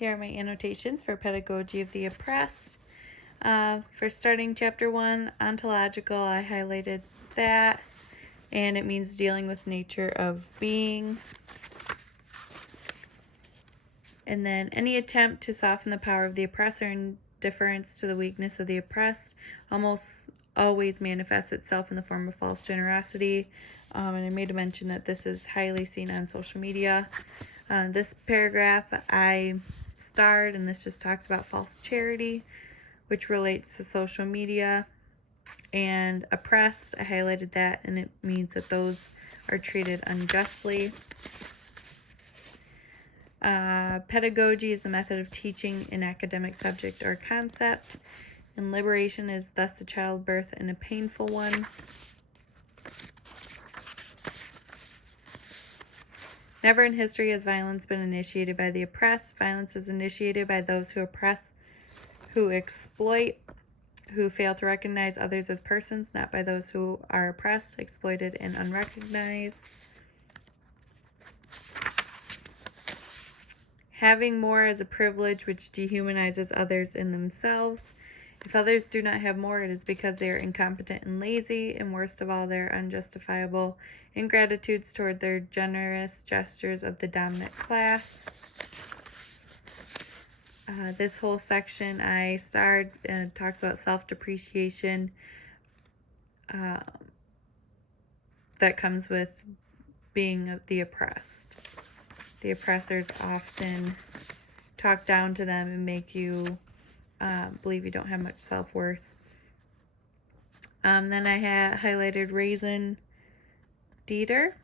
Here are my annotations for Pedagogy of the Oppressed. For starting chapter 1, ontological, I highlighted that, and it means dealing with nature of being. And then any attempt to soften the power of the oppressor in deference to the weakness of the oppressed almost always manifests itself in the form of false generosity. And I made a mention that this is highly seen on social media. This paragraph I starred, and this just talks about false charity, which relates to social media. And oppressed, I highlighted that, and it means that those are treated unjustly. Pedagogy is the method of teaching an academic subject or concept, and liberation is thus a childbirth and a painful one. Never in history has violence been initiated by the oppressed. Violence is initiated by those who oppress, who exploit, who fail to recognize others as persons, not by those who are oppressed, exploited, and unrecognized. Having more is a privilege which dehumanizes others in themselves. If others do not have more, it is because they are incompetent and lazy, and worst of all, their unjustifiable ingratitudes toward their generous gestures of the dominant class. This whole section I starred and it talks about self-depreciation that comes with being the oppressed. The oppressors often talk down to them and make you believe you don't have much self-worth. Then I highlighted Raison d'etre,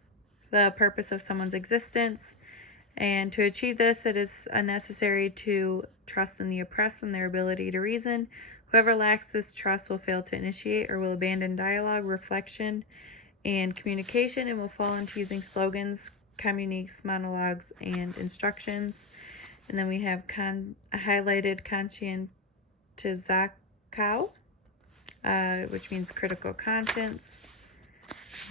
the purpose of someone's existence. And to achieve this, it is necessary to trust in the oppressed and their ability to reason. Whoever lacks this trust will fail to initiate or will abandon dialogue, reflection, and communication, and will fall into using slogans, communiques, monologues, and instructions. And then we have highlighted conscientizatio, which means critical conscience.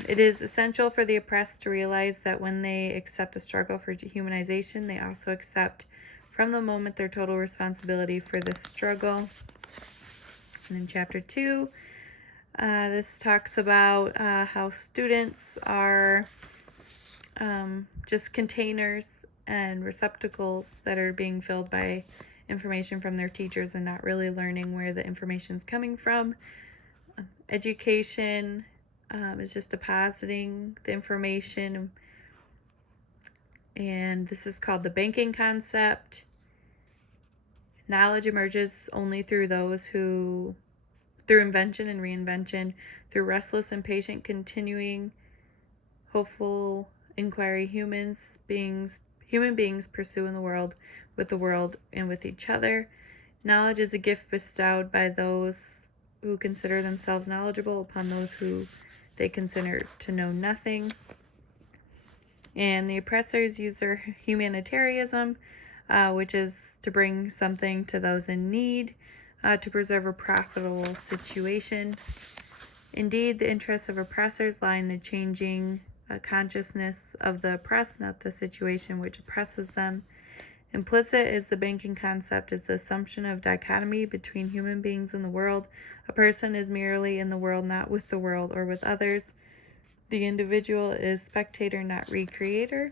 It is essential for the oppressed to realize that when they accept a struggle for dehumanization, they also accept from the moment their total responsibility for this struggle. And in chapter 2, this talks about how students are just containers and receptacles that are being filled by information from their teachers and not really learning where the information is coming from. Education is just depositing the information, and this is called the banking concept. Knowledge emerges only through those who, through invention and reinvention, through restless, impatient, continuing, hopeful inquiry. Human beings pursue in the world, with the world, and with each other. Knowledge is a gift bestowed by those who consider themselves knowledgeable upon those who they consider to know nothing. And the oppressors use their humanitarianism, which is to bring something to those in need, to preserve a profitable situation. Indeed, the interests of oppressors lie in the changing consciousness of the oppressed, not the situation which oppresses them. Implicit is the banking concept is the assumption of dichotomy between human beings and the world. A person is merely in the world, not with the world or with others. The individual is spectator, not recreator.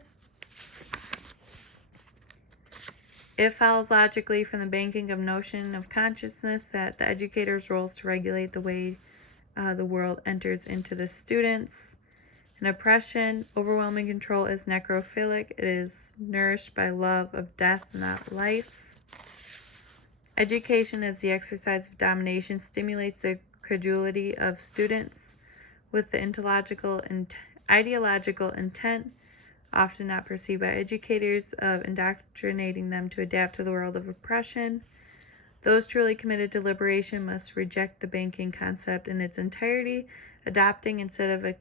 It follows logically from the banking of notion of consciousness that the educator's role is to regulate the way the world enters into the students. And oppression, overwhelming control, is necrophilic. It is nourished by love of death, not life. Education, as the exercise of domination, stimulates the credulity of students with the ideological intent, often not perceived by educators, of indoctrinating them to adapt to the world of oppression. Those truly committed to liberation must reject the banking concept in its entirety, adopting instead of a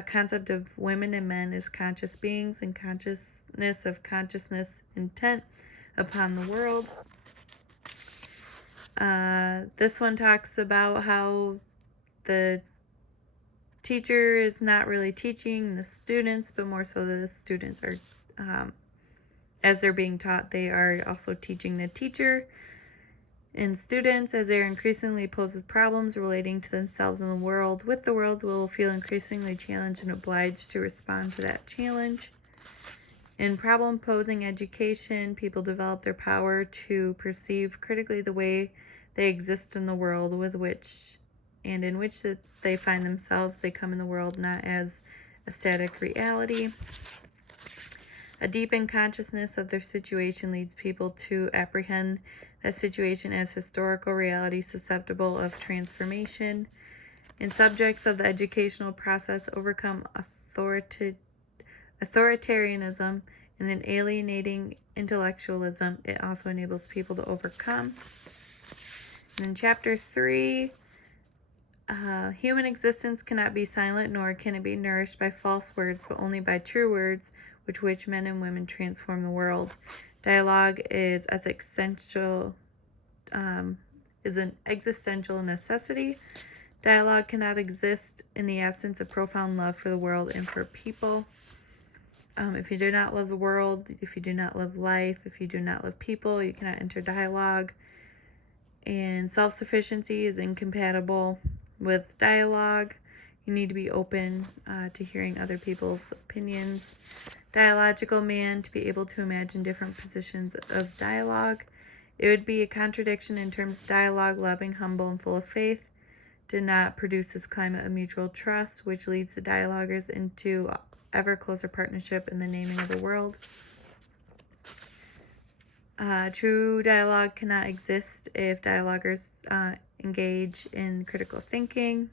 concept of women and men as conscious beings and consciousness of consciousness intent upon the world. This one talks about how the teacher is not really teaching the students, but more so the students are as they're being taught, they are also teaching the teacher. And students, as they are increasingly posed with problems relating to themselves and the world, will feel increasingly challenged and obliged to respond to that challenge. In problem-posing education, people develop their power to perceive critically the way they exist in the world in which they find themselves. They come in the world not as a static reality. A deepened consciousness of their situation leads people to apprehend that situation as historical reality susceptible of transformation. And subjects of the educational process overcome authoritarianism and an alienating intellectualism it also enables people to overcome. And in chapter 3, human existence cannot be silent, nor can it be nourished by false words, but only by true words, which men and women transform the world. Dialogue is an existential necessity. Dialogue cannot exist in the absence of profound love for the world and for people. If you do not love the world, if you do not love life, if you do not love people, you cannot enter dialogue. And self-sufficiency is incompatible with dialogue. You need to be open to hearing other people's opinions. Dialogical man, to be able to imagine different positions of dialogue. It would be a contradiction in terms of dialogue, loving, humble, and full of faith. Did not produce this climate of mutual trust, which leads the dialoguers into ever closer partnership in the naming of the world. True dialogue cannot exist if dialoguers engage in critical thinking.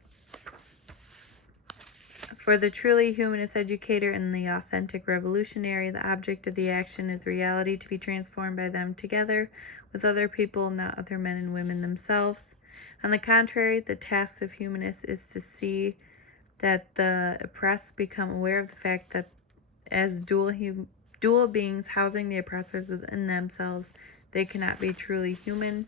For the truly humanist educator and the authentic revolutionary, the object of the action is reality to be transformed by them together with other people, not other men and women themselves. On the contrary, the task of humanists is to see that the oppressed become aware of the fact that as dual beings housing the oppressors within themselves, they cannot be truly human.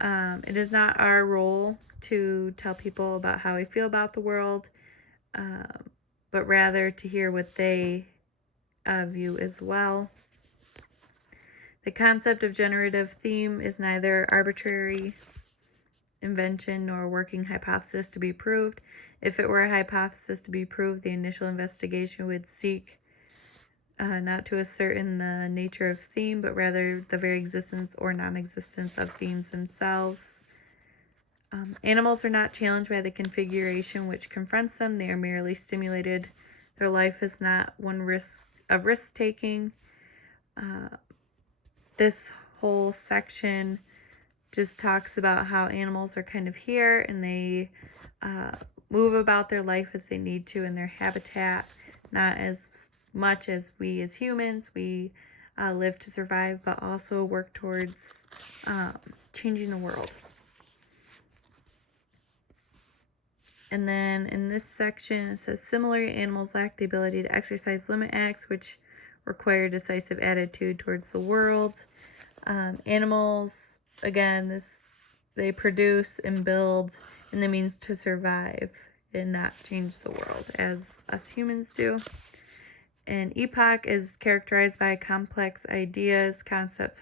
It is not our role to tell people about how we feel about the world, but rather to hear what they view as well. The concept of generative theme is neither arbitrary invention nor a working hypothesis to be proved. If it were a hypothesis to be proved, the initial investigation would seek not to ascertain the nature of theme, but rather the very existence or non-existence of themes themselves. Animals are not challenged by the configuration which confronts them. They are merely stimulated. Their life is not one of risk-taking. This whole section just talks about how animals are kind of here and they move about their life as they need to in their habitat, not as much as we as humans. We live to survive, but also work towards changing the world. And then in this section, it says, similarly, animals lack the ability to exercise limit acts, which require decisive attitude towards the world. Animals, again, they produce and build in the means to survive and not change the world as us humans do. An epoch is characterized by complex ideas, concepts,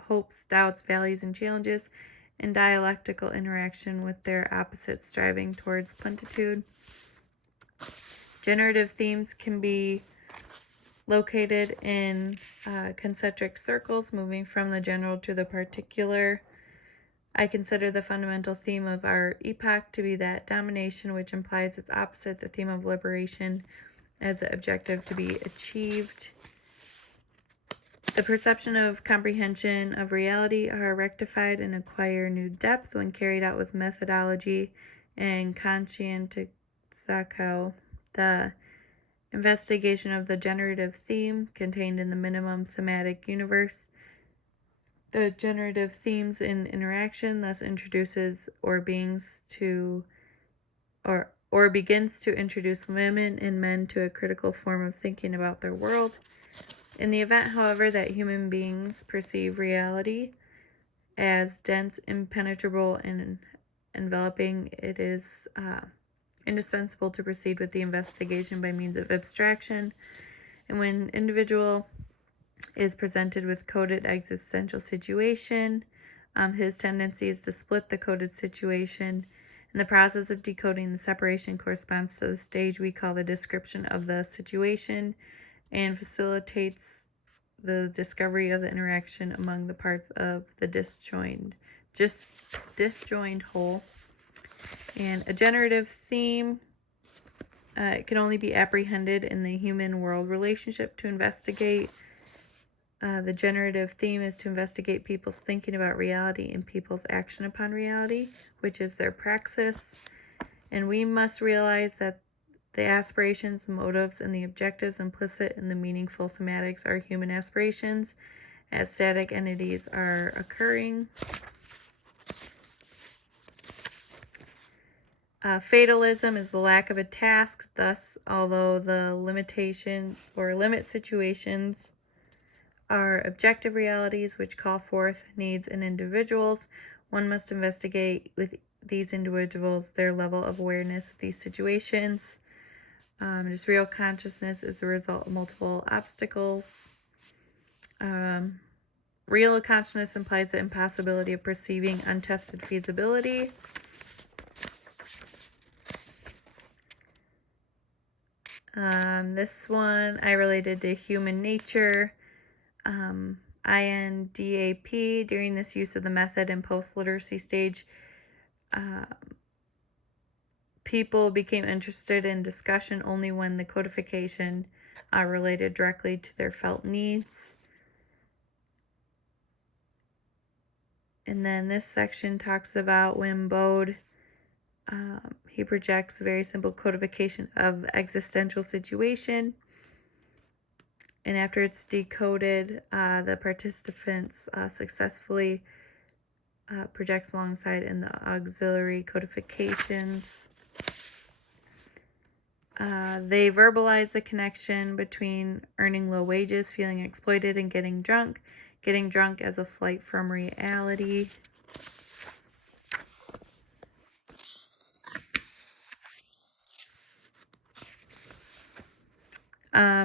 hopes, doubts, values, and challenges, and dialectical interaction with their opposites striving towards plenitude. Generative themes can be located in concentric circles, moving from the general to the particular. I consider the fundamental theme of our epoch to be that domination, which implies its opposite, the theme of liberation, as the objective to be achieved. The perception of comprehension of reality are rectified and acquire new depth when carried out with methodology and conscientiousness. The investigation of the generative theme contained in the minimum thematic universe. The generative themes in interaction thus introduces or begins to introduce women and men to a critical form of thinking about their world. In the event, however, that human beings perceive reality as dense, impenetrable, and enveloping, it is indispensable to proceed with the investigation by means of abstraction. And when individual is presented with coded existential situation, his tendency is to split the coded situation. In the process of decoding, the separation corresponds to the stage we call the description of the situation and facilitates the discovery of the interaction among the parts of the disjoined whole. And a generative theme, it can only be apprehended in the human-world relationship to investigate. The generative theme is to investigate people's thinking about reality and people's action upon reality, which is their praxis. And we must realize that the aspirations, the motives, and the objectives implicit in the meaningful thematics are human aspirations, as static entities are occurring. Fatalism is the lack of a task. Thus, although the limitation or limit situations are objective realities which call forth needs in individuals, one must investigate with these individuals their level of awareness of these situations. Just real consciousness is the result of multiple obstacles. Real consciousness implies the impossibility of perceiving untested feasibility. This one I related to human nature. INDAP, during this use of the method in post-literacy stage, people became interested in discussion only when the codification related directly to their felt needs. And then this section talks about when Bode, he projects a very simple codification of existential situation. And after it's decoded, the participants successfully projects alongside in the auxiliary codifications. They verbalize the connection between earning low wages, feeling exploited, and getting drunk as a flight from reality.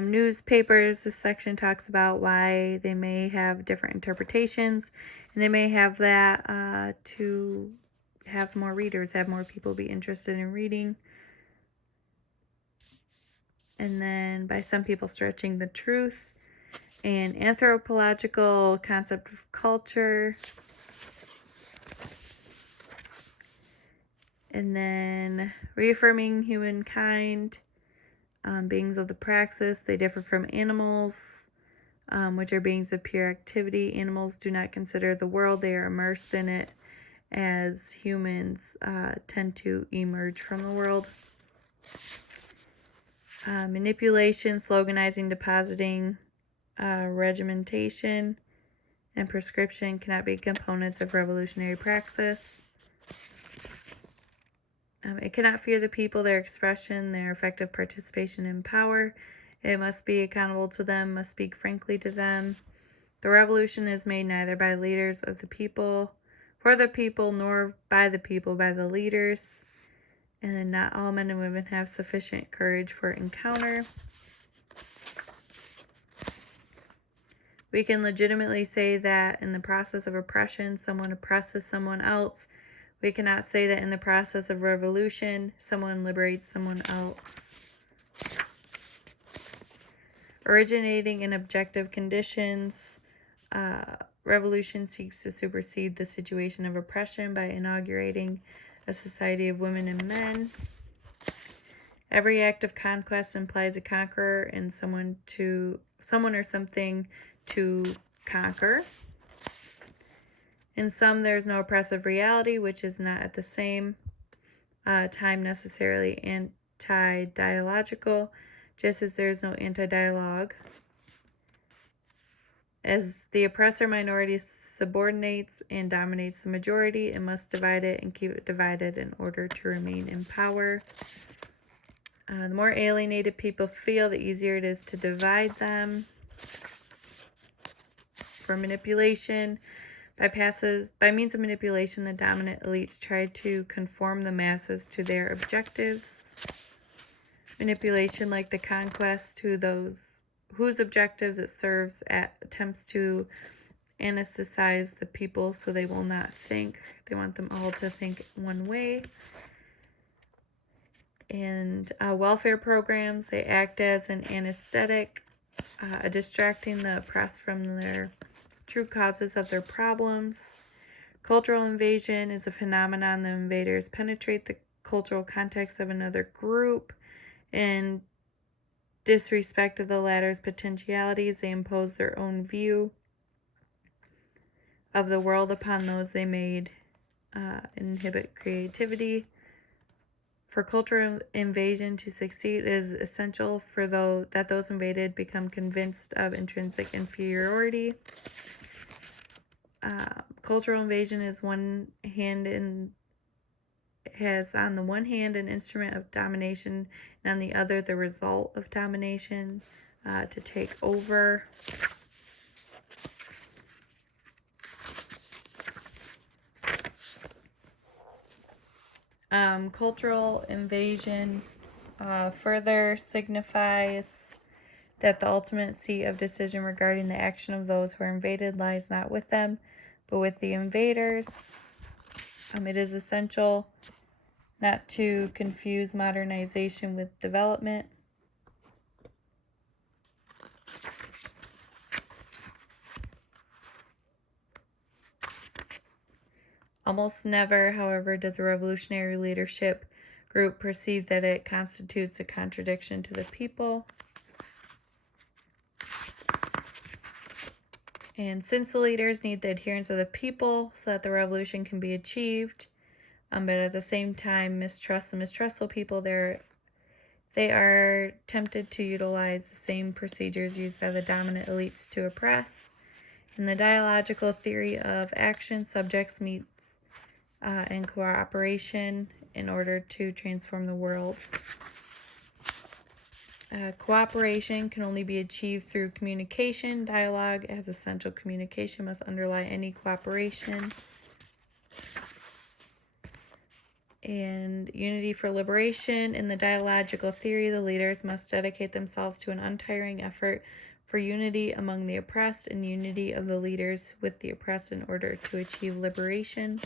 Newspapers, this section talks about why they may have different interpretations, and they may have that to have more readers, have more people be interested in reading. And then by some people stretching the truth, and anthropological concept of culture. And then reaffirming humankind. Beings of the praxis, they differ from animals, which are beings of pure activity. Animals do not consider the world, they are immersed in it, as humans tend to emerge from the world. Manipulation, sloganizing, depositing, regimentation, and prescription cannot be components of revolutionary praxis. It cannot fear the people, their expression, their effective participation in power. It must be accountable to them, must speak frankly to them. The revolution is made neither by leaders of the people, for the people, nor by the people, by the leaders. And then not all men and women have sufficient courage for encounter. We can legitimately say that in the process of oppression, someone oppresses someone else. We cannot say that in the process of revolution, someone liberates someone else. Originating in objective conditions, revolution seeks to supersede the situation of oppression by inaugurating a society of women and men. Every act of conquest implies a conqueror and someone or something to conquer. In some, there is no oppressive reality, which is not at the same time necessarily anti-dialogical, just as there is no anti-dialogue. As the oppressor minority subordinates and dominates the majority, it must divide it and keep it divided in order to remain in power. The more alienated people feel, the easier it is to divide them. For manipulation, by means of manipulation, the dominant elites try to conform the masses to their objectives. Manipulation, like the conquest, who whose objectives it serves attempts to anesthetize the people so they will not think. They want them all to think one way. And welfare programs, they act as an anesthetic, distracting the oppressed from their true causes of their problems. Cultural invasion is a phenomenon. The invaders penetrate the cultural context of another group and disrespect of the latter's potentialities. They impose their own view of the world upon those they made, inhibit creativity. For cultural invasion to succeed, it is essential for that those invaded become convinced of intrinsic inferiority. Cultural invasion is has on the one hand an instrument of domination, and on the other the result of domination, to take over. Cultural invasion further signifies that the ultimate seat of decision regarding the action of those who are invaded lies not with them, but with the invaders. It is essential not to confuse modernization with development. Almost never, however, does a revolutionary leadership group perceive that it constitutes a contradiction to the people. And since the leaders need the adherence of the people so that the revolution can be achieved, but at the same time mistrust the mistrustful people, they are tempted to utilize the same procedures used by the dominant elites to oppress. In the dialogical theory of action, subjects meet in cooperation in order to transform the world. Cooperation can only be achieved through communication. Dialogue as essential communication must underlie any cooperation. And unity for liberation. In the dialogical theory, the leaders must dedicate themselves to an untiring effort for unity among the oppressed and unity of the leaders with the oppressed in order to achieve liberation.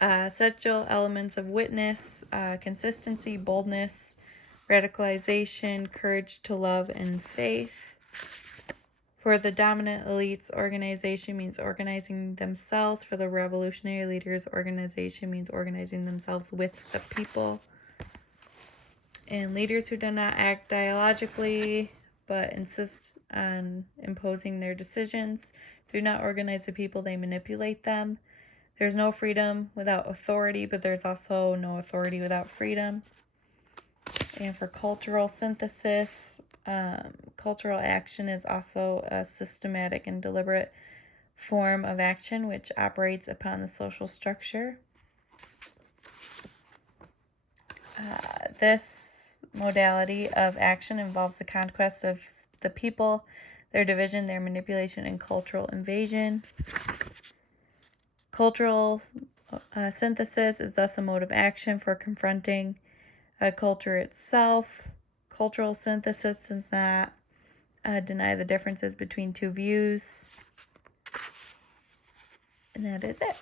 Essential elements of witness, consistency, boldness, radicalization, courage to love, and faith. For the dominant elites, organization means organizing themselves. For the revolutionary leaders, organization means organizing themselves with the people. And leaders who do not act dialogically but insist on imposing their decisions do not organize the people, they manipulate them. There's no freedom without authority, but there's also no authority without freedom. And for cultural synthesis, cultural action is also a systematic and deliberate form of action which operates upon the social structure. This modality of action involves the conquest of the people, their division, their manipulation, and cultural invasion. Cultural synthesis is thus a mode of action for confronting a culture itself. Cultural synthesis does not deny the differences between two views. And that is it.